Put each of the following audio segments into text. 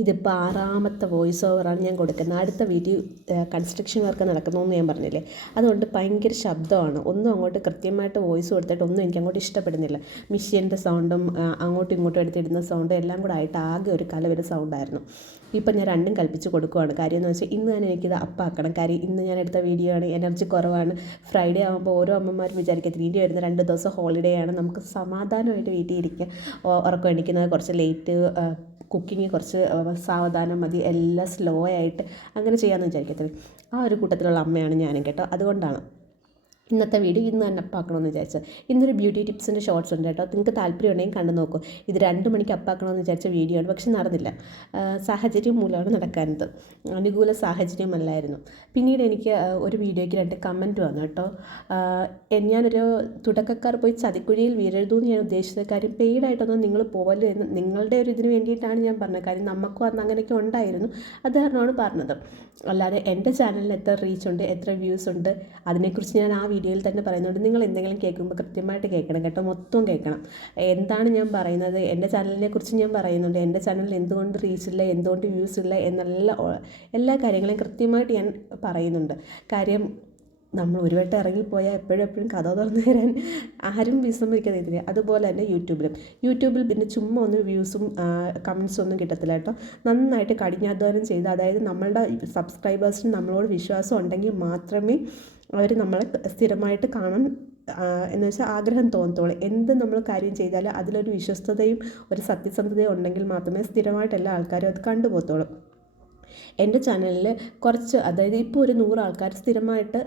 ഇതിപ്പോൾ ആറാമത്തെ വോയിസ് ഓവറാണ് ഞാൻ കൊടുക്കുന്നത്. അടുത്ത വീഡിയോ കൺസ്ട്രക്ഷൻ വർക്ക് നടക്കുന്നതെന്ന് ഞാൻ പറഞ്ഞില്ലേ, അതുകൊണ്ട് ഭയങ്കര ശബ്ദമാണ്. ഒന്നും അങ്ങോട്ട് കൃത്യമായിട്ട് വോയിസ് കൊടുത്തിട്ട് ഒന്നും എനിക്ക് അങ്ങോട്ട് ഇഷ്ടപ്പെടുന്നില്ല. മിഷ്യൻ്റെ സൗണ്ടും അങ്ങോട്ടും ഇങ്ങോട്ടും എടുത്തിടുന്ന സൗണ്ടും എല്ലാം കൂടെ ആയിട്ട് ആകെ ഒരു കലവര സൗണ്ടായിരുന്നു. ഇപ്പം ഞാൻ രണ്ടും കൽപ്പിച്ച് കൊടുക്കുവാണ്. കാര്യം എന്ന് വെച്ചാൽ ഇന്ന് തന്നെ എനിക്കിത് അപ്പാക്കണം. കാര്യം ഇന്ന് ഞാൻ എടുത്ത വീഡിയോ ആണ്, എനർജി കുറവാണ്. ഫ്രൈഡേ ആകുമ്പോൾ ഓരോ അമ്മമാരും വിചാരിക്കത്തില്ല വീഡിയോ വരുന്ന 2 ദിവസം ഹോളിഡേ ആണ്, നമുക്ക് സമാധാനമായിട്ട് വീട്ടിൽ ഇരിക്കുക, ഉറക്കം എണീക്കുന്നത് കുറച്ച് ലേറ്റ്, കുക്കിങ് കുറച്ച് സാവധാനം മതി, എല്ലാം സ്ലോ ആയിട്ട് അങ്ങനെ ചെയ്യാമെന്ന് വിചാരിക്കത്തില്ല. ആ ഒരു കൂട്ടത്തിലുള്ള അമ്മയാണ് ഞാനും കേട്ടോ. അതുകൊണ്ടാണ് ഇന്നത്തെ വീഡിയോ ഇന്ന് തന്നെ അപ്പാക്കണമെന്ന് വിചാരിച്ചത്. ഇന്നൊരു ബ്യൂട്ടി ടിപ്സിൻ്റെ ഷോർട്സ് ഉണ്ട് കേട്ടോ, നിങ്ങൾക്ക് താല്പര്യം ഉണ്ടെങ്കിൽ കണ്ടു നോക്കൂ. ഇത് 2 മണിക്ക് അപ്പാക്കണമെന്ന് വിചാരിച്ച വീഡിയോ ആണ്, പക്ഷെ നടന്നില്ല. സാഹചര്യം മൂലമാണ് നടക്കാനത്, അനുകൂല സാഹചര്യമല്ലായിരുന്നു. പിന്നീട് എനിക്ക് ഒരു വീഡിയോയ്ക്ക് 2 കമൻറ്റ് വന്നു കേട്ടോ. ഞാനൊരു തുടക്കക്കാർ പോയി ചതിക്കുഴിയിൽ വീഴരുതെന്ന് ഞാൻ ഉദ്ദേശിച്ചത്. കാര്യം പെയ്ഡായിട്ടൊന്നും നിങ്ങൾ പോകല്ലോ എന്ന് നിങ്ങളുടെ ഒരു ഇതിന് വേണ്ടിയിട്ടാണ് ഞാൻ പറഞ്ഞത്. കാര്യം നമുക്കും അന്ന് അങ്ങനെയൊക്കെ ഉണ്ടായിരുന്നു, അത് കാരണമാണ് പറഞ്ഞത്. അല്ലാതെ എൻ്റെ ചാനലിന് എത്ര റീച്ച് ഉണ്ട്, എത്ര വ്യൂസ് ഉണ്ട്, അതിനെക്കുറിച്ച് ഞാൻ ആ വീഡിയോയിൽ തന്നെ പറയുന്നുണ്ട്. നിങ്ങൾ എന്തെങ്കിലും കേൾക്കുമ്പോൾ കൃത്യമായിട്ട് കേൾക്കണം കേട്ടോ, മൊത്തം കേൾക്കണം. എന്താണ് ഞാൻ പറയുന്നത്, എൻ്റെ ചാനലിനെ കുറിച്ച് ഞാൻ പറയുന്നുണ്ട്. എൻ്റെ ചാനലിൽ എന്തുകൊണ്ട് റീച്ച് ഇല്ല, എന്തുകൊണ്ട് വ്യൂസ് ഇല്ല എന്നുള്ള എല്ലാ കാര്യങ്ങളും കൃത്യമായിട്ട് ഞാൻ പറയുന്നുണ്ട്. കാര്യം നമ്മൾ ഒരു വട്ടം ഇറങ്ങിപ്പോയാൽ എപ്പോഴും കഥ തുറന്നു തരാൻ ആരും വിസമ്മതിക്കാതില്ല. അതുപോലെ തന്നെ യൂട്യൂബിൽ പിന്നെ ചുമ്മാ ഒന്നും വ്യൂസും കമൻസും ഒന്നും കിട്ടത്തില്ല കേട്ടോ. നന്നായിട്ട് കഠിനാധ്വാനം ചെയ്ത്, അതായത് നമ്മളുടെ സബ്സ്ക്രൈബേഴ്സിന് നമ്മളോട് വിശ്വാസം ഉണ്ടെങ്കിൽ മാത്രമേ അവർ നമ്മളെ സ്ഥിരമായിട്ട് കാണാൻ എന്ന് വെച്ചാൽ ആഗ്രഹം തോന്നത്തുള്ളൂ. എന്ത് നമ്മൾ കാര്യം ചെയ്താലും അതിലൊരു വിശ്വസ്തതയും ഒരു സത്യസന്ധതയും ഉണ്ടെങ്കിൽ മാത്രമേ സ്ഥിരമായിട്ട് എല്ലാ ആൾക്കാരും അത് കണ്ടുപോകത്തുള്ളൂ. എൻ്റെ ചാനലിൽ കുറച്ച്, അതായത് ഇപ്പോൾ ഒരു 100 ആൾക്കാർ സ്ഥിരമായിട്ട്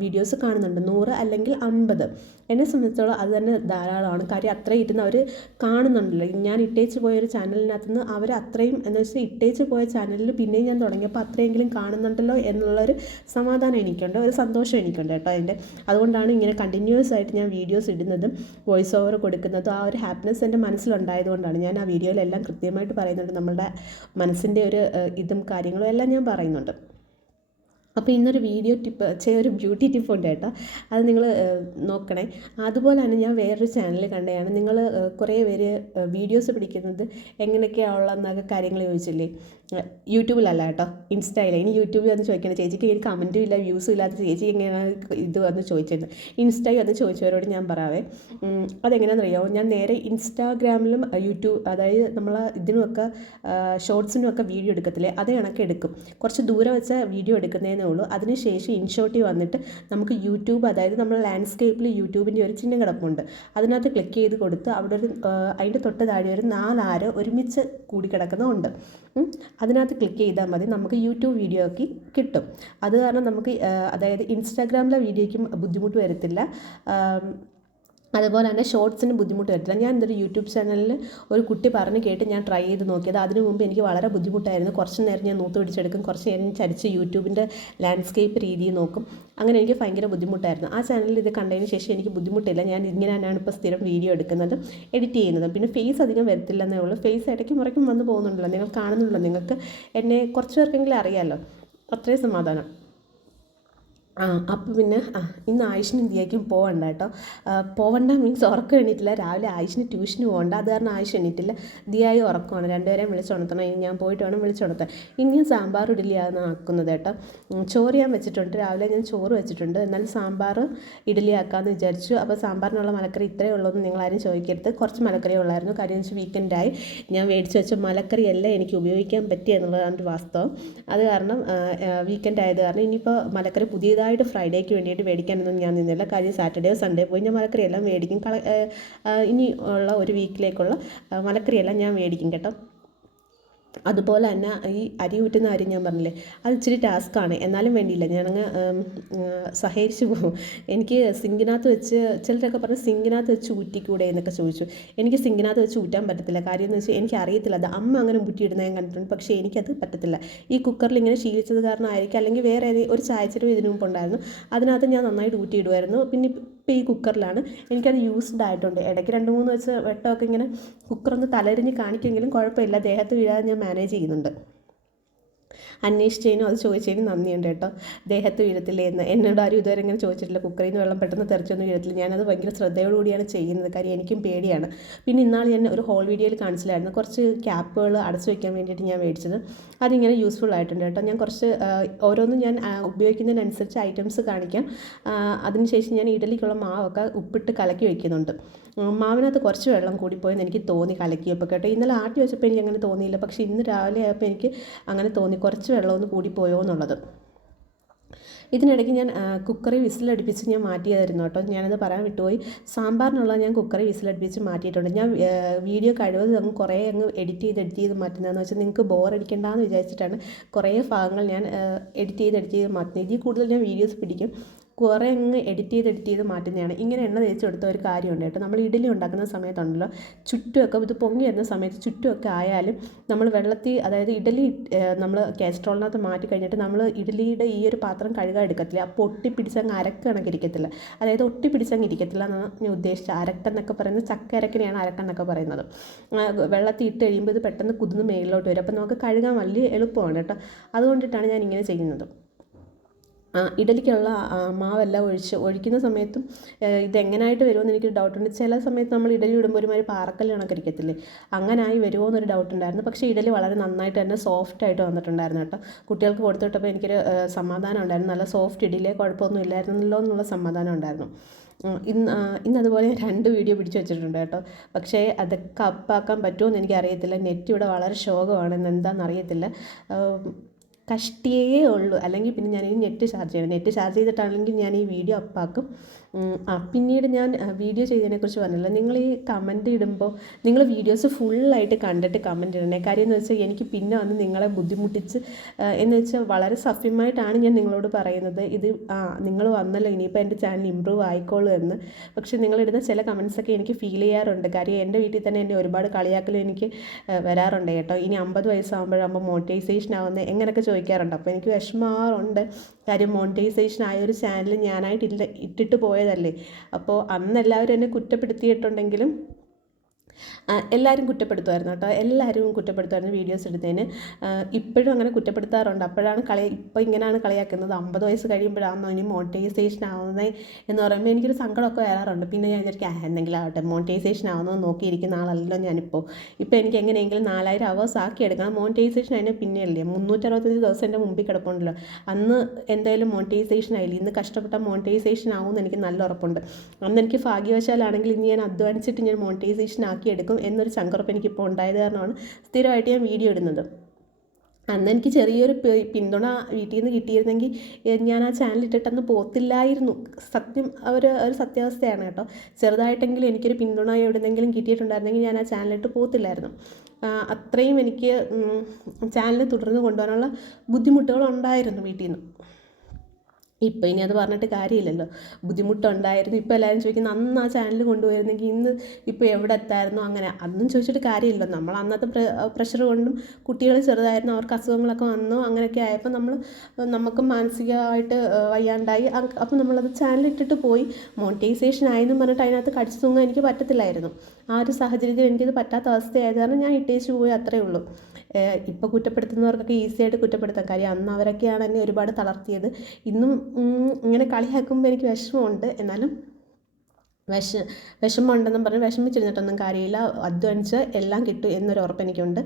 വീഡിയോസ് കാണുന്നുണ്ട്, 100 അല്ലെങ്കിൽ 50. എന്നെ സംബന്ധിച്ചോളം അത് തന്നെ ധാരാളമാണ്. കാര്യം അത്രയും ഇരുന്ന് അവർ കാണുന്നുണ്ടല്ലോ. ഞാൻ ഇട്ടേച്ച് പോയൊരു ചാനലിനകത്ത് നിന്ന് അവർ അത്രയും എന്ന് വെച്ചാൽ ഇട്ടേച്ച് പോയ ചാനലിൽ പിന്നെയും ഞാൻ തുടങ്ങിയപ്പോൾ അത്രയെങ്കിലും കാണുന്നുണ്ടല്ലോ എന്നുള്ളൊരു സമാധാനം എനിക്കുണ്ട്, ഒരു സന്തോഷം എനിക്കുണ്ട് കേട്ടോ അതിൻ്റെ. അതുകൊണ്ടാണ് ഇങ്ങനെ കണ്ടിന്യൂസ് ആയിട്ട് ഞാൻ വീഡിയോസ് ഇടുന്നതും വോയിസ് ഓവർ കൊടുക്കുന്നതും. ആ ഒരു ഹാപ്പിനെസ് എൻ്റെ മനസ്സിലുണ്ടായതുകൊണ്ടാണ് ഞാൻ ആ വീഡിയോയിലെല്ലാം കൃത്യമായിട്ട് പറയുന്നുണ്ട്. നമ്മളുടെ മനസ്സിൻ്റെ ഒരു ഇതും കാര്യങ്ങളും എല്ലാം ഞാൻ പറയുന്നുണ്ട്. അപ്പോൾ ഇന്നൊരു വീഡിയോ ടിപ്പ്, ഒരു ബ്യൂട്ടി ടിപ്പ് ഉണ്ട് കേട്ടോ, അത് നിങ്ങൾ നോക്കണേ. അതുപോലെ തന്നെ ഞാൻ വേറൊരു ചാനൽ കണ്ടതാണ്. നിങ്ങൾ കുറേ പേര് വീഡിയോസ് പിടിക്കുന്നത് എങ്ങനെയൊക്കെയാണുള്ളതെന്നൊക്കെ കാര്യങ്ങൾ ചോദിച്ചില്ലേ. യൂട്യൂബിലല്ല കേട്ടോ, ഇൻസ്റ്റയിൽ. ഇനി യൂട്യൂബിൽ വന്ന് ചോദിക്കണം, ചേച്ചിക്ക് എനിക്ക് കമൻറ്റും ഇല്ല വ്യൂസും ഇല്ലാത്ത ചേച്ചി എങ്ങനെയാണ് ഇത് വന്ന് ചോദിച്ചിരുന്നത്. ഇൻസ്റ്റയിൽ വന്ന് ചോദിച്ചവരോട് ഞാൻ പറയാവേ. അതെങ്ങനെയാണെന്നറിയാമോ, ഞാൻ നേരെ ഇൻസ്റ്റാഗ്രാമിലും യൂട്യൂബ്, അതായത് നമ്മൾ ഇതിനുമൊക്കെ ഷോർട്സിനുമൊക്കെ വീഡിയോ എടുക്കത്തില്ലേ, അത് കണക്ക് എടുക്കും. കുറച്ച് ദൂരെ വെച്ച വീഡിയോ എടുക്കുന്നതിനേ ഉള്ളൂ. അതിനുശേഷം ഇൻഷോട്ടിൽ വന്നിട്ട് നമുക്ക് യൂട്യൂബ്, അതായത് നമ്മൾ ലാൻഡ്സ്കേപ്പിൽ യൂട്യൂബിൻ്റെ ഒരു ചിഹ്നം കിടപ്പുണ്ട്, അതിനകത്ത് ക്ലിക്ക് ചെയ്ത് കൊടുത്ത് അവിടെ ഒരു അതിൻ്റെ തൊട്ട് താഴെ ഒരു 4 ആരോ ഒരുമിച്ച് കൂടിക്കിടക്കുന്നുണ്ട്. അതിനകത്ത് ക്ലിക്ക് ചെയ്താൽ മതി, നമുക്ക് യൂട്യൂബ് വീഡിയോ ഒക്കെ കിട്ടും. അത് കാരണം നമുക്ക് അതായത് ഇൻസ്റ്റാഗ്രാമിലെ വീഡിയോയ്ക്കും ബുദ്ധിമുട്ട് വരത്തില്ല, അതുപോലെ തന്നെ ഷോർട്സിന് ബുദ്ധിമുട്ട് വരത്തില്ല. ഞാൻ എന്തൊരു യൂട്യൂബ് ചാനലിൽ ഒരു കുട്ടി പറഞ്ഞ് കേട്ട് ഞാൻ ട്രൈ ചെയ്ത് നോക്കിയത്. അതിനു മുമ്പ് എനിക്ക് വളരെ ബുദ്ധിമുട്ടായിരുന്നു. കുറച്ച് നേരം ഞാൻ നൂത്ത് പിടിച്ചെടുക്കും, കുറച്ച് നേരം ചരിച്ച് യൂട്യൂബിൻ്റെ ലാൻഡ്സ്കേപ്പ് രീതിയിൽ നോക്കും. അങ്ങനെ എനിക്ക് ഭയങ്കര ബുദ്ധിമുട്ടായിരുന്നു. ആ ചാനലിൽ ഇത് കണ്ടതിന് ശേഷം എനിക്ക് ബുദ്ധിമുട്ടില്ല. ഞാൻ ഇങ്ങനെ തന്നെയാണ് ഇപ്പോൾ സ്ഥിരം വീഡിയോ എടുക്കുന്നതും എഡിറ്റ് ചെയ്യുന്നതും. പിന്നെ ഫേസ് അധികം വരത്തില്ലെന്നേ ഉള്ളൂ. ഫേസ് ഇടയ്ക്ക് മുറയ്ക്കും വന്ന് പോകുന്നുണ്ടല്ലോ, നിങ്ങൾ കാണുന്നുണ്ടല്ലോ, നിങ്ങൾക്ക് എന്നെ കുറച്ച് പേർക്കെങ്കിലും അറിയാമല്ലോ, അത്രയും സമാധാനം. അപ്പോൾ പിന്നെ ഇന്ന് ആയുഷിന് ഇന്ത്യയ്ക്കും പോകണ്ട കേട്ടോ. പോവണ്ട മീൻസ് ഉറക്കം എണീറ്റില്ല. രാവിലെ ആയുഷിന് ട്യൂഷന് പോകണ്ട, അത് കാരണം ആയുഷ് എണീറ്റില്ല. ദിയായി ഉറക്കമാണ്, 2 പേരെയും വിളിച്ചുണർത്തണം. ഇനി ഞാൻ പോയിട്ട് വേണം വിളിച്ചുണർത്താൻ. ഇനി ഞാൻ സാമ്പാർ ഇഡ്ഡലിയാണ് ആക്കുന്നത് കേട്ടോ. ചോറ് ഞാൻ വെച്ചിട്ടുണ്ട്, രാവിലെ ഞാൻ ചോറ് വെച്ചിട്ടുണ്ട്. എന്നാലും സാമ്പാർ ഇഡ്ഡലി ആക്കാമെന്ന് വിചാരിച്ചു. അപ്പോൾ സാമ്പാറിനുള്ള മലക്കറി ഇത്രയേ ഉള്ളൂ എന്ന് നിങ്ങളാരും ചോദിക്കരുത്. കുറച്ച് മലക്കറി ഉള്ളായിരുന്നു. കാര്യം വെച്ചാൽ വീക്കെൻഡായി, ഞാൻ മേടിച്ച് വെച്ച മലക്കറി എല്ലാം എനിക്ക് ഉപയോഗിക്കാൻ പറ്റി എന്നുള്ളതാണ് വാസ്തവം. അത് കാരണം വീക്കെൻഡ് ആയത് കാരണം ഇനിയിപ്പോൾ മലക്കറി പുതിയതായിട്ട് ഫ്രൈഡേക്ക് വേണ്ടിയിട്ട് മേടിക്കാനൊന്നും ഞാൻ നിന്നില്ല. കാര്യം സാറ്റർഡേ സൺഡേ പോയി ഞാൻ മലക്കറിയെല്ലാം മേടിക്കും. ഇനി ഉള്ള ഒരു വീക്കിലേക്കുള്ള മലക്കറിയെല്ലാം ഞാൻ മേടിക്കും കേട്ടോ. അതുപോലെ തന്നെ ഈ അരി ഊറ്റുന്ന കാര്യം ഞാൻ പറഞ്ഞില്ലേ, അത് ഇച്ചിരി ടാസ്ക്കാണ്. എന്നാലും വേണ്ടിയില്ല, ഞാനങ്ങ് സഹകരിച്ചു പോകും. എനിക്ക് സിങ്കിനകത്ത് വെച്ച്, ചിലരൊക്കെ പറഞ്ഞ് സിങ്കിനകത്ത് വെച്ച് ഊറ്റിക്കൂടെ എന്നൊക്കെ ചോദിച്ചു. എനിക്ക് സിങ്കിനകത്ത് വെച്ച് ഊറ്റാൻ പറ്റത്തില്ല. കാര്യം എന്ന് വെച്ചാൽ എനിക്ക് അറിയത്തില്ല, അത് അമ്മ അങ്ങനെ ഊറ്റിയിടുന്ന ഞാൻ കണ്ടിട്ടുണ്ട്, പക്ഷേ എനിക്കത് പറ്റത്തില്ല. ഈ കുക്കറിൽ ഇങ്ങനെ ശീലിച്ചത് കാരണമായിരിക്കും, അല്ലെങ്കിൽ വേറെ ഒരു ചായച്ചെരുവ് ഇതിനു മുമ്പ് ഉണ്ടായിരുന്നു, അതിനകത്ത് ഞാൻ നന്നായിട്ട് ഊറ്റിയിടുമായിരുന്നു. പിന്നെ ഇപ്പോൾ ഈ കുക്കറിലാണ് എനിക്കത് യൂസ്ഡ് ആയിട്ടുണ്ട്. ഇടയ്ക്ക് 2-3 വെച്ച് വെട്ടമൊക്കെ ഇങ്ങനെ കുക്കറൊന്ന് തലരിഞ്ഞ് കാണിക്കുമെങ്കിലും കുഴപ്പമില്ല, ദേഹത്ത് വീഴാതെ ഞാൻ മാനേജ് ചെയ്യുന്നുണ്ട്. അന്വേഷിച്ചതിനും അത് ചോദിച്ചതിനും നന്ദിയുണ്ട് കേട്ടോ. ദേഹത്ത് വീഴത്തില്ലേ എന്ന് എന്നോട് ആരും ഇതുവരെ ഇങ്ങനെ ചോദിച്ചിട്ടില്ല. കുക്കറിൽ നിന്ന് വെള്ളം പെട്ടെന്ന് തെറിച്ചൊന്നും വീഴത്തില്ല. ഞാനത് ഭയങ്കര ശ്രദ്ധയോടുകൂടിയാണ് ചെയ്യുന്നത്. കാര്യം എനിക്കും പേടിയാണ്. പിന്നെ ഇന്നാൾ ഞാൻ ഒരു ഹോൾ വീഡിയോയിൽ കാണിച്ചില്ലായിരുന്നു, കുറച്ച് ക്യാപ്പുകൾ അടച്ചു വയ്ക്കാൻ വേണ്ടിയിട്ട് ഞാൻ മേടിച്ചത്. അതിങ്ങനെ യൂസ്ഫുൾ ആയിട്ടുണ്ട് കേട്ടോ. ഞാൻ കുറച്ച് ഓരോന്നും ഞാൻ ഉപയോഗിക്കുന്നതിനനുസരിച്ച് ഐറ്റംസ് കാണിക്കാം. അതിനുശേഷം ഞാൻ ഇഡലിക്കുള്ള മാവൊക്കെ ഉപ്പിട്ട് കലക്കി വയ്ക്കുന്നുണ്ട്. മാവിനകത്ത് കുറച്ച് വെള്ളം കൂടിപ്പോയെന്ന് എനിക്ക് തോന്നി കലക്കിയപ്പോൾ കേട്ടോ. ഇന്നലെ ആട്ടി വെച്ചപ്പോൾ എനിക്ക് അങ്ങനെ തോന്നിയില്ല, പക്ഷേ ഇന്ന് രാവിലെ ആയപ്പോൾ എനിക്ക് അങ്ങനെ തോന്നി, കുറച്ച് വെള്ളമൊന്ന് കൂടിപ്പോയോ എന്നുള്ളത്. ഇതിനിടയ്ക്ക് ഞാൻ കുക്കറി വിസിലടുപ്പിച്ച് ഞാൻ മാറ്റിയതായിരുന്നു കേട്ടോ. ഞാനത് പറയാൻ വിട്ടുപോയി. സാമ്പാറിനുള്ളത് ഞാൻ കുക്കറി വിസിലടുപ്പിച്ച് മാറ്റിയിട്ടുണ്ട്. ഞാൻ വീഡിയോ കഴിവതും കുറേ അങ്ങ് എഡിറ്റ് ചെയ്ത് മാറ്റുന്നതെന്ന് വെച്ചാൽ നിങ്ങൾക്ക് ബോറടിക്കണ്ടെന്ന് വിചാരിച്ചിട്ടാണ് കുറേ ഭാഗങ്ങൾ ഞാൻ എഡിറ്റ് ചെയ്ത് മാറ്റുന്നത്. ഇതിൽ കൂടുതൽ ഞാൻ വീഡിയോസ് പിടിക്കും, കുറേ അങ്ങ് എഡിറ്റ് ചെയ്ത് മാറ്റുന്നതാണ്. ഇങ്ങനെ എണ്ണ തേച്ച് കൊടുത്ത ഒരു കാര്യമുണ്ട് കേട്ടോ. നമ്മൾ ഇഡലി ഉണ്ടാക്കുന്ന സമയത്തുണ്ടല്ലോ, ചുറ്റുമൊക്കെ ഇത് പൊങ്ങി വരുന്ന സമയത്ത് ചുറ്റുമൊക്കെ ആയാലും നമ്മൾ വെള്ളത്തിൽ, അതായത് ഇഡലി നമ്മൾ കാസ്ട്രോളിനകത്ത് മാറ്റി കഴിഞ്ഞിട്ട് നമ്മൾ ഇഡലിയുടെ ഈ ഒരു പാത്രം കഴുകാൻ എടുക്കത്തില്ല. അപ്പോൾ ഒട്ടിപ്പിടിച്ചങ്ങ് അരക്കണക്ക് ഇരിക്കത്തില്ല. അതായത് ഒട്ടിപ്പിടിച്ചങ്ങ് ഇരിക്കത്തില്ല എന്നാണ് ഞാൻ ഉദ്ദേശിച്ചത്. അരക്കെന്നൊക്കെ പറയുന്നത് ചക്ക അരക്കിനെയാണ് അരക്കെന്നൊക്കെ പറയുന്നത്. വെള്ളത്തിൽ ഇട്ട് കഴിയുമ്പോൾ ഇത് പെട്ടെന്ന് കുതിർന്ന് മേളിലോട്ട് വരും. അപ്പോൾ നമുക്ക് കഴുകാൻ വലിയ എളുപ്പമാണ് കേട്ടോ. അതുകൊണ്ടിട്ടാണ് ഞാൻ ഇങ്ങനെ ചെയ്യുന്നത്. ഇഡലിക്കുള്ള മാവെല്ലാം ഒഴിക്കുന്ന സമയത്തും ഇതെങ്ങനായിട്ട് വരുമെന്ന് എനിക്കൊരു ഡൗട്ടുണ്ട്. ചില സമയത്ത് നമ്മൾ ഇഡലി ഇടുമ്പോൾ ഒരുമാതിരി പാറക്കല്ല് കണക്കിരിക്കത്തില്ലേ, അങ്ങനായി വരുമോ എന്നൊരു ഡൗട്ടുണ്ടായിരുന്നു. പക്ഷേ ഇഡലി വളരെ നന്നായിട്ട് തന്നെ സോഫ്റ്റായിട്ട് വന്നിട്ടുണ്ടായിരുന്നു കേട്ടോ. കുട്ടികൾക്ക് കൊടുത്തിട്ടപ്പോൾ എനിക്കൊരു സമാധാനം ഉണ്ടായിരുന്നു. നല്ല സോഫ്റ്റ് ഇഡലിയെ കുഴപ്പമൊന്നും ഇല്ലായിരുന്നല്ലോ എന്നുള്ള സമാധാനം ഉണ്ടായിരുന്നു. ഇന്ന് അതുപോലെ 2 വീഡിയോ പിടിച്ച് വെച്ചിട്ടുണ്ട് കേട്ടോ. പക്ഷേ അതൊക്കെ അപ്പാക്കാൻ പറ്റുമോ എന്ന് എനിക്കറിയത്തില്ല. നെറ്റ് ഇവിടെ വളരെ ശോകമാണ്, എന്താണെന്നറിയത്തില്ല. കഷ്ടിയേ ഉള്ളൂ. അല്ലെങ്കിൽ പിന്നെ ഞാൻ ഈ നെറ്റ് ചാർജ് ചെയ്യണം. നെറ്റ് ചാർജ് ചെയ്തിട്ടാണെങ്കിൽ ഞാൻ ഈ വീഡിയോ അപ്പാക്കും. പിന്നീട് ഞാൻ വീഡിയോ ചെയ്തതിനെക്കുറിച്ച് പറഞ്ഞില്ല. നിങ്ങൾ ഈ കമൻറ്റ് ഇടുമ്പോൾ നിങ്ങൾ വീഡിയോസ് ഫുള്ളായിട്ട് കണ്ടിട്ട് കമൻറ്റ് ഇടണേ. കാര്യം എന്ന് വെച്ചാൽ എനിക്ക് പിന്നെ വന്ന് നിങ്ങളെ ബുദ്ധിമുട്ടിച്ച്, എന്ന് വെച്ചാൽ വളരെ സഭ്യമായിട്ടാണ് ഞാൻ നിങ്ങളോട് പറയുന്നത്. ഇത് നിങ്ങൾ വന്നല്ലോ, ഇനിയിപ്പോൾ എൻ്റെ ചാനൽ ഇമ്പ്രൂവ് ആയിക്കോളൂ എന്ന്. പക്ഷേ നിങ്ങളിടുന്ന ചില കമൻറ്റ്സൊക്കെ എനിക്ക് ഫീൽ ചെയ്യാറുണ്ട്. കാര്യം എൻ്റെ വീട്ടിൽ തന്നെ എന്നെ ഒരുപാട് കളിയാക്കലും എനിക്ക് വരാറുണ്ട് കേട്ടോ. ഇനി 50 വയസ്സാകുമ്പോഴാകുമ്പോൾ മോണിറ്റൈസേഷൻ ആവുന്നത് എങ്ങനെയൊക്കെ ചോദിക്കാറുണ്ട്. അപ്പോൾ എനിക്ക് വിഷമമാറുണ്ട്. കാര്യം മോണിറ്റൈസേഷൻ ആയ ഒരു ചാനൽ ഞാനായിട്ടില്ല, ഇട്ടിട്ട് പോയതല്ലേ. അപ്പോൾ അന്ന് എല്ലാവരും എന്നെ കുറ്റപ്പെടുത്തിയിട്ടുണ്ടെങ്കിലും എല്ലാവരും കുറ്റപ്പെടുത്തുമായിരുന്നു കേട്ടോ. എല്ലാവരും കുറ്റപ്പെടുത്തുമായിരുന്നു വീഡിയോസ് എടുത്തതിന്. ഇപ്പോഴും അങ്ങനെ കുറ്റപ്പെടുത്താറുണ്ട്. അപ്പോഴാണ് ഇപ്പോൾ ഇങ്ങനെയാണ് കളിയാക്കുന്നത്. 50 വയസ്സ് കഴിയുമ്പോഴാണോ ഇനി മോണിറ്റൈസേഷൻ ആവുന്നത് എന്ന് പറയുമ്പോൾ എനിക്കൊരു സങ്കടമൊക്കെ വരാറുണ്ട്. പിന്നെ ഞാൻ വിചാരിക്കും എന്തെങ്കിലും ആവട്ടെ, മോണിറ്റൈസേഷൻ ആവുന്നത് നോക്കിയിരിക്കുന്ന ആളല്ലോ ഞാനിപ്പോൾ. എനിക്ക് എങ്ങനെയെങ്കിലും 4000 hours ആക്കി എടുക്കണം. മോണിറ്റൈസേഷൻ അതിന് പിന്നെയല്ലേ 365 ദിവസം എൻ്റെ മുമ്പിൽ കിടപ്പുണ്ടല്ലോ. അന്ന് എന്തായാലും മോണിറ്റൈസേഷൻ ആയില്ല. ഇന്ന് കഷ്ടപ്പെട്ട മോണിറ്റൈസേഷൻ ആവുമെന്ന് എനിക്ക് നല്ല ഉറപ്പുണ്ട്. അന്ന് എനിക്ക് ഭാഗ്യവശാലാണെങ്കിൽ ഇനി ഞാൻ അധ്വാനിച്ചിട്ട് ഞാൻ മോണിറ്റൈസേഷൻ ആക്കി എടുക്കും എന്നൊരു സങ്കല്പം എനിക്കിപ്പോൾ ഉണ്ടായത് കാരണമാണ് സ്ഥിരമായിട്ട് ഞാൻ വീഡിയോ ഇടുന്നത്. അന്ന് എനിക്ക് ചെറിയൊരു പിന്തുണ വീട്ടിൽ നിന്ന് കിട്ടിയിരുന്നെങ്കിൽ ഞാൻ ആ ചാനൽ ഇട്ടിട്ടന്ന് പോത്തില്ലായിരുന്നു. സത്യം ഒരു സത്യാവസ്ഥയാണ് കേട്ടോ. ചെറുതായിട്ടെങ്കിലും എനിക്കൊരു പിന്തുണ എവിടെന്നെങ്കിലും കിട്ടിയിട്ടുണ്ടായിരുന്നെങ്കിൽ ഞാൻ ആ ചാനലിട്ട് പോത്തില്ലായിരുന്നു. അത്രയും എനിക്ക് ചാനൽ തുടർന്ന് കൊണ്ടുപോകാനുള്ള ബുദ്ധിമുട്ടുകളുണ്ടായിരുന്നു വീട്ടിൽ നിന്ന്. ഇപ്പോൾ ഇനി അത് പറഞ്ഞിട്ട് കാര്യമില്ലല്ലോ. ബുദ്ധിമുട്ടുണ്ടായിരുന്നു. ഇപ്പോൾ എല്ലാവരും ചോദിക്കുന്നത് അന്ന് ആ ചാനൽ കൊണ്ടുപോയിരുന്നെങ്കിൽ ഇന്ന് ഇപ്പോൾ എവിടെ എത്തായിരുന്നു. അങ്ങനെ അതൊന്നും ചോദിച്ചിട്ട് കാര്യമില്ലല്ലോ. നമ്മൾ അന്നത്തെ പ്രഷർ കൊണ്ടും കുട്ടികൾ ചെറുതായിരുന്നു, അവർക്ക് അസുഖങ്ങളൊക്കെ വന്നു, അങ്ങനെയൊക്കെ ആയപ്പോൾ നമുക്ക് മാനസികമായിട്ട് വയ്യാണ്ടായി. അപ്പോൾ നമ്മളത് ചാനലിട്ടിട്ട് പോയി. മോണിറ്റൈസേഷൻ ആയെന്നും പറഞ്ഞിട്ട് അതിനകത്ത് കടിച്ചു തൂങ്ങാൻ എനിക്ക് പറ്റത്തില്ലായിരുന്നു. ആ ഒരു സാഹചര്യത്തിൽ എനിക്കത് പറ്റാത്ത അവസ്ഥയായത് കാരണം ഞാൻ ഇട്ടേച്ച് പോയി, അത്രയേ ഉള്ളൂ. ഇപ്പോൾ കുറ്റപ്പെടുത്തുന്നവർക്കൊക്കെ ഈസിയായിട്ട് കുറ്റപ്പെടുത്താം. കാര്യം അന്ന് അവരൊക്കെയാണ് എന്നെ ഒരുപാട് തളർത്തിയത്. ഇന്നും ഇങ്ങനെ കളിയാക്കുമ്പോൾ എനിക്ക് വിഷമമുണ്ട്. എന്നാലും വിഷമമുണ്ടെന്നും പറഞ്ഞ് വിഷമിച്ചിരുന്നിട്ടൊന്നും കാര്യമില്ല. അധ്വാനിച്ച് എല്ലാം കിട്ടും എന്നൊരു ഉറപ്പ് എനിക്കുണ്ട്.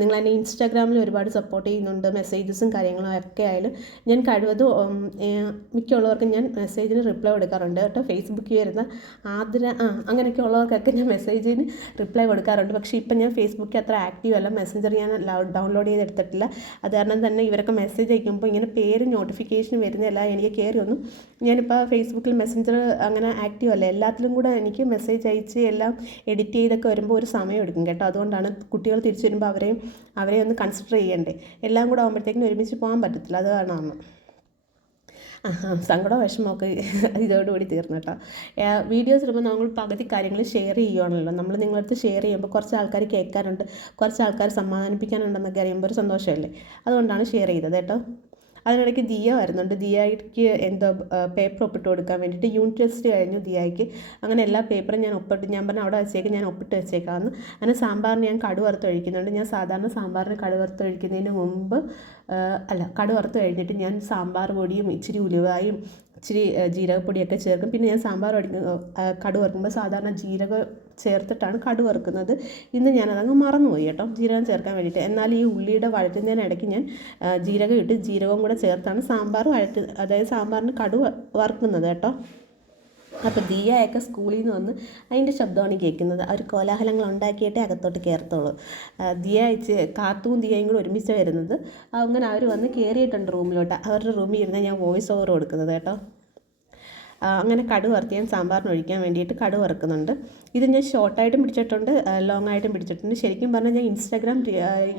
നിങ്ങൾ എന്നെ ഇൻസ്റ്റാഗ്രാമിൽ ഒരുപാട് സപ്പോർട്ട് ചെയ്യുന്നുണ്ട്. മെസ്സേജസും കാര്യങ്ങളും ഒക്കെ ആയാലും ഞാൻ കഴിവതും മിക്കുള്ളവർക്കും ഞാൻ മെസ്സേജിന് റിപ്ലൈ കൊടുക്കാറുണ്ട് കേട്ടോ. ഫേസ്ബുക്കിൽ വരുന്ന അങ്ങനെയൊക്കെ ഉള്ളവർക്കൊക്കെ ഞാൻ മെസ്സേജിന് റിപ്ലൈ കൊടുക്കാറുണ്ട്. പക്ഷേ ഇപ്പം ഞാൻ ഫേസ്ബുക്കിൽ അത്ര ആക്റ്റീവ് അല്ല. മെസ്സഞ്ചർ ഞാൻ ഡൗൺലോഡ് ചെയ്തെടുത്തിട്ടില്ല. അത് കാരണം തന്നെ ഇവരൊക്കെ മെസ്സേജ് അയക്കുമ്പോൾ ഇങ്ങനെ പേര് നോട്ടിഫിക്കേഷൻ വരുന്നതല്ല. എനിക്ക് കയറിയൊന്നും ഞാനിപ്പോൾ ഫേസ്ബുക്കിൽ മെസ്സഞ്ചർ അങ്ങനെ ആക്റ്റീവ് അല്ല. എല്ലാത്തിലും കൂടെ എനിക്ക് മെസ്സേജ് അയച്ച് എല്ലാം എഡിറ്റ് ചെയ്തൊക്കെ വരുമ്പോൾ ഒരു സമയം എടുക്കും കേട്ടോ. അതുകൊണ്ടാണ് കുട്ടികൾ തിരിച്ചു വരുമ്പോൾ അവരെ ഒന്ന് കൺസിഡർ ചെയ്യണ്ടേ. എല്ലാം കൂടെ ആകുമ്പോഴത്തേക്കിനും ഒരുമിച്ച് പോകാൻ പറ്റത്തില്ല. അത് കാരണമാണ് സങ്കടം വിഷമമൊക്കെ ഇതോടുകൂടി തീർന്നു കേട്ടോ. വീഡിയോസ് ഇടുമ്പോൾ നമ്മൾ പകുതി കാര്യങ്ങൾ ഷെയർ ചെയ്യുകയാണല്ലോ. നമ്മൾ നിങ്ങളടുത്ത് ഷെയർ ചെയ്യുമ്പോൾ കുറച്ച് ആൾക്കാർ കേൾക്കാനുണ്ട്, കുറച്ച് ആൾക്കാർ സമാധാനിപ്പിക്കാനുണ്ടെന്നൊക്കെ അറിയുമ്പോൾ ഒരു സന്തോഷമല്ലേ. അതുകൊണ്ടാണ് ഷെയർ ചെയ്തത് കേട്ടോ. അതിനിടയ്ക്ക് ദിയ വരുന്നുണ്ട്. ദിയയ്ക്ക് എന്തോ പേപ്പർ ഒപ്പിട്ട് കൊടുക്കാൻ വേണ്ടിയിട്ട് യൂണിറ്റ് ടെസ്റ്റ് കഴിഞ്ഞു ദിയയ്ക്ക്. അങ്ങനെ എല്ലാ പേപ്പറും ഞാൻ ഒപ്പിട്ട്, ഞാൻ പറഞ്ഞു അവിടെ വെച്ചേക്ക്, ഞാൻ ഒപ്പിട്ട് വെച്ചേക്കാമെന്ന്. അങ്ങനെ സാമ്പാറിന് ഞാൻ കടുക് വറുത്ത് ഒഴിക്കുന്നുണ്ട്. ഞാൻ സാധാരണ സാമ്പാറിന് കടുക് വറുത്ത് ഒഴിക്കുന്നതിന് മുമ്പ് കടുക് വറുത്ത് കഴിഞ്ഞിട്ട് ഞാൻ സാമ്പാർ പൊടിയും ഇച്ചിരി ഉലുവായും ഇച്ചിരി ജീരകപ്പൊടിയൊക്കെ ചേർക്കും. പിന്നെ ഞാൻ സാമ്പാർ കടുക് വറുക്കുമ്പോൾ സാധാരണ ജീരകം ചേർത്തിട്ടാണ് കടുക് വറുക്കുന്നത്. ഇന്ന് ഞാനതങ്ങ് മറന്നുപോയി കേട്ടോ, ജീരകം ചേർക്കാൻ വേണ്ടിയിട്ട്. എന്നാൽ ഈ ഉള്ളിയുടെ വഴറ്റുന്നതിനിടയ്ക്ക് ഞാൻ ജീരകം ഇട്ട് ജീരകവും കൂടെ ചേർത്താണ് സാമ്പാർ അതായത് സാമ്പാറിന് കടുക് വറുക്കുന്നത് കേട്ടോ. അപ്പോൾ ദിയയൊക്കെ സ്കൂളിൽ നിന്ന് വന്ന് അതിൻ്റെ ശബ്ദമാണ് കേൾക്കുന്നത്. അവർ കോലാഹലങ്ങൾ ഉണ്ടാക്കിയിട്ടേ അകത്തോട്ട് കയറത്തുള്ളൂ. കാത്തും ദിയയും കൂടെ ഒരുമിച്ച് വരുന്നത്. അങ്ങനെ അവർ വന്ന് കയറിയിട്ടുണ്ട് റൂമിലോട്ട്. അവരുടെ റൂമിൽ ഇരുന്ന് ഞാൻ വോയിസ് ഓവർ കൊടുക്കുന്നത് കേട്ടോ. അങ്ങനെ കടുക് വറുത്ത് ഞാൻ സാമ്പാറിന് ഒഴിക്കാൻ വേണ്ടിയിട്ട് കടുക് വറുക്കുന്നുണ്ട്. ഇത് ഞാൻ ഷോർട്ടായിട്ടും പിടിച്ചിട്ടുണ്ട്, ലോങ് ആയിട്ടും പിടിച്ചിട്ടുണ്ട്. ശരിക്കും പറഞ്ഞാൽ ഞാൻ ഇൻസ്റ്റാഗ്രാം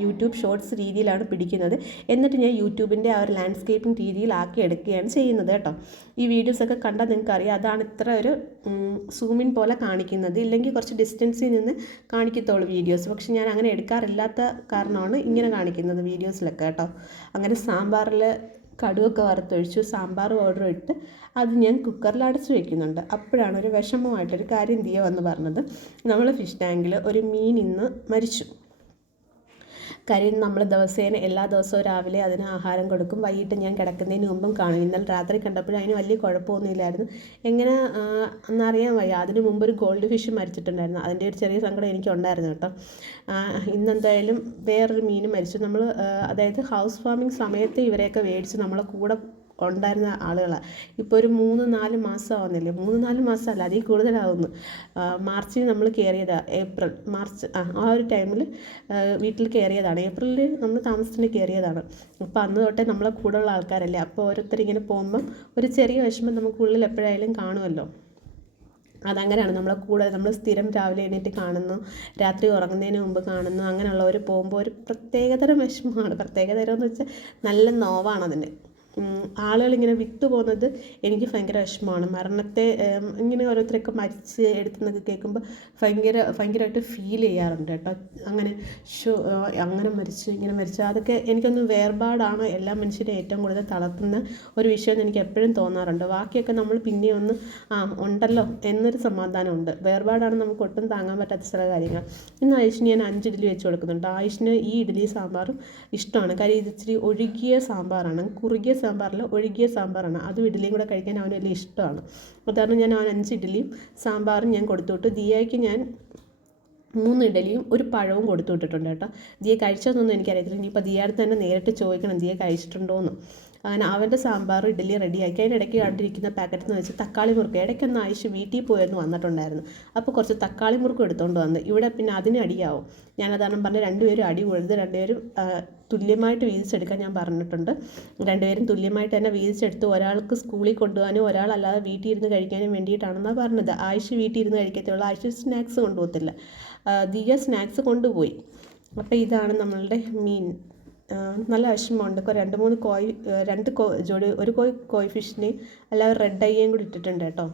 യൂട്യൂബ് ഷോർട്സ് രീതിയിലാണ് പിടിക്കുന്നത്. എന്നിട്ട് ഞാൻ യൂട്യൂബിൻ്റെ ആ ഒരു ലാൻഡ്സ്കേപ്പിംഗ് രീതിയിലാക്കി എടുക്കുകയാണ് ചെയ്യുന്നത് കേട്ടോ. ഈ വീഡിയോസൊക്കെ കണ്ടാൽ നിങ്ങൾക്കറിയാം അതാണ് ഇത്ര ഒരു സൂമിൻ പോലെ കാണിക്കുന്നത്. ഇല്ലെങ്കിൽ കുറച്ച് ഡിസ്റ്റൻസിൽ നിന്ന് കാണിക്കത്തുള്ളൂ വീഡിയോസ്. പക്ഷെ ഞാൻ അങ്ങനെ എടുക്കാറില്ലാത്ത കാരണമാണ് ഇങ്ങനെ കാണിക്കുന്നത് വീഡിയോസിലൊക്കെ കേട്ടോ. അങ്ങനെ സാമ്പാറിൽ കടുവൊക്കെ വറുത്തൊഴിച്ചു, സാമ്പാർ പൗഡർ ഇട്ട് അത് ഞാൻ കുക്കറിൽ അടച്ചു വയ്ക്കുന്നുണ്ട്. അപ്പോഴാണ് ഒരു വിഷമമായിട്ടൊരു കാര്യം ദിയ വന്ന് പറഞ്ഞത്. നമ്മൾ ഫിഷ് ടാങ്കിൽ ഒരു മീൻ ഇന്ന് മരിച്ചു. കാര്യം നമ്മൾ ദിവസേന എല്ലാ ദിവസവും രാവിലെ അതിന് ആഹാരം കൊടുക്കും. വൈകിട്ട് ഞാൻ കിടക്കുന്നതിന് മുമ്പും കാണും. ഇന്നലെ രാത്രി കണ്ടപ്പോഴും അതിന് വലിയ കുഴപ്പമൊന്നുമില്ലായിരുന്നു. എങ്ങനെ എന്നറിയാൻ വയ്യ. അതിന് മുമ്പ് ഒരു ഗോൾഡ് ഫിഷ് മരിച്ചിട്ടുണ്ടായിരുന്നു. അതിൻ്റെ ഒരു ചെറിയ സങ്കടം എനിക്കുണ്ടായിരുന്നു കേട്ടോ. ഇന്നെന്തായാലും വേറൊരു മീൻ മരിച്ചു. നമ്മൾ അതായത് ഹൗസ് വാമിങ് സമയത്ത് ഇവരെയൊക്കെ മേടിച്ച് നമ്മളെ കൂടെ ഉണ്ടായിരുന്ന ആളുകളാണ്. ഇപ്പോൾ ഒരു 3-4 മാസം ആവുന്നില്ലേ, 3-4 മാസമല്ല അതിൽ കൂടുതലാവുന്നു. മാർച്ചിൽ നമ്മൾ കയറിയതാണ്, മാർച്ച് ആ ഒരു ടൈമിൽ വീട്ടിൽ കയറിയതാണ്. ഏപ്രിലിൽ നമ്മൾ താമസത്തിന് കയറിയതാണ്. അപ്പോൾ അന്ന് തൊട്ടേ നമ്മളെ കൂടെയുള്ള ആൾക്കാരല്ലേ. അപ്പോൾ ഓരോരുത്തരിങ്ങനെ പോകുമ്പം ഒരു ചെറിയ വിഷമം നമുക്കുള്ളിൽ എപ്പോഴായാലും കാണുമല്ലോ. അതങ്ങനെയാണ് നമ്മളെ കൂടെ. നമ്മൾ സ്ഥിരം രാവിലെ എണീറ്റ് കാണുന്നു, രാത്രി ഉറങ്ങുന്നതിന് മുമ്പ് കാണുന്നു. അങ്ങനെയുള്ളവർ പോകുമ്പോൾ ഒരു പ്രത്യേകതരം വിഷമമാണ്. പ്രത്യേകതരം എന്ന് വെച്ചാൽ നല്ല നോവാണ് അതിൻ്റെ. ആളുകളിങ്ങനെ വിട്ടു പോകുന്നത് എനിക്ക് ഭയങ്കര വിഷമമാണ്. മരണത്തെ ഇങ്ങനെ ഓരോരുത്തരൊക്കെ മരിച്ച് എടുത്തെന്നൊക്കെ കേൾക്കുമ്പോൾ ഭയങ്കരമായിട്ട് ഫീൽ ചെയ്യാറുണ്ട് കേട്ടോ. അങ്ങനെ അങ്ങനെ മരിച്ചു ഇങ്ങനെ മരിച്ചു, അതൊക്കെ എനിക്കൊന്ന് വേർപാടാണ് എല്ലാ മനുഷ്യരെയും ഏറ്റവും കൂടുതൽ തളർത്തുന്ന ഒരു വിഷയം എന്ന് എനിക്ക് എപ്പോഴും തോന്നാറുണ്ട്. ബാക്കിയൊക്കെ നമ്മൾ പിന്നെ ഒന്ന് ഉണ്ടല്ലോ എന്നൊരു സമാധാനമുണ്ട്. വേർപാടാണ് നമുക്ക് ഒട്ടും താങ്ങാൻ പറ്റാത്ത ചില കാര്യങ്ങൾ. ഇന്ന് ആയുഷിന് ഞാൻ 5 ഇഡ്ഡലി വെച്ച് കൊടുക്കുന്നുണ്ട്. ആയുഷിന് ഈ ഇഡ്ഡലി സാമ്പാറും ഇഷ്ടമാണ്. കാര്യം ഇത് ഇച്ചിരി ഒഴുകിയ സാമ്പാറാണ്, കുറുകിയ സാമ്പാറിൽ ഒഴുകിയ സാമ്പാറാണ്. അതും ഇഡ്ഡലിയും കൂടെ കഴിക്കാൻ അവന് വലിയ ഇഷ്ടമാണ്. അതാണ് ഞാൻ അവൻ 5 ഇഡ്ഡലിയും സാമ്പാറും ഞാൻ കൊടുത്തു വിട്ടു. ദിയയ്ക്ക് ഞാൻ 3 ഇഡ്ഡലിയും ഒരു പഴവും കൊടുത്തു വിട്ടിട്ടുണ്ട് കേട്ടോ. ദിയ കഴിച്ചോന്നൊന്നും എനിക്കറിയത്തില്ല. ഇനിയിപ്പോൾ ദിയയുടെ തന്നെ നേരിട്ട് ചോദിക്കണം ദിയ കഴിച്ചിട്ടുണ്ടോയെന്ന്. അങ്ങനെ അവൻ്റെ സാമ്പാറും ഇഡ്ഡലി റെഡിയാക്കി. അതിനിടയ്ക്ക് കണ്ടിരിക്കുന്ന പാക്കറ്റിൽ നിന്ന് വെച്ച് തക്കാളി മുറുക്ക് ഇടയ്ക്കൊന്ന് ആയിഷ് വീട്ടിൽ പോയിരുന്നു വന്നിട്ടുണ്ടായിരുന്നു. അപ്പോൾ കുറച്ച് തക്കാളി മുറുക്ക് എടുത്തുകൊണ്ട് വന്ന് ഇവിടെ പിന്നെ അതിന് അടിയാവും. ഞാനതാണ് പറഞ്ഞ് രണ്ടുപേരും അടി കൊഴുത് രണ്ടുപേരും തുല്യമായിട്ട് വീതിച്ചെടുക്കാൻ ഞാൻ പറഞ്ഞിട്ടുണ്ട്. രണ്ടുപേരും തുല്യമായിട്ട് തന്നെ വീതിച്ചെടുത്ത് ഒരാൾക്ക് സ്കൂളിൽ കൊണ്ടുപോകാനും ഒരാളല്ലാതെ വീട്ടിൽ ഇരുന്ന് കഴിക്കാനും വേണ്ടിയിട്ടാണെന്നാണ് പറഞ്ഞത്. ആയിഷ് വീട്ടിൽ ഇരുന്ന് കഴിക്കത്തുള്ളൂ. ആയിഷ് സ്നാക്സ് കൊണ്ടുപോകത്തില്ല. ദിയ സ്നാക്സ് കൊണ്ടുപോയി. അപ്പോൾ ഇതാണ് നമ്മളുടെ മീൻ. നല്ല വിഷമമുണ്ട്. 2-3 കോഴി, 2 ജോഡി, ഒരു കോഴി ഫിഷിനെയും അല്ലാതെ റെഡ് ഐയും കൂടി ഇട്ടിട്ടുണ്ട് കേട്ടോ.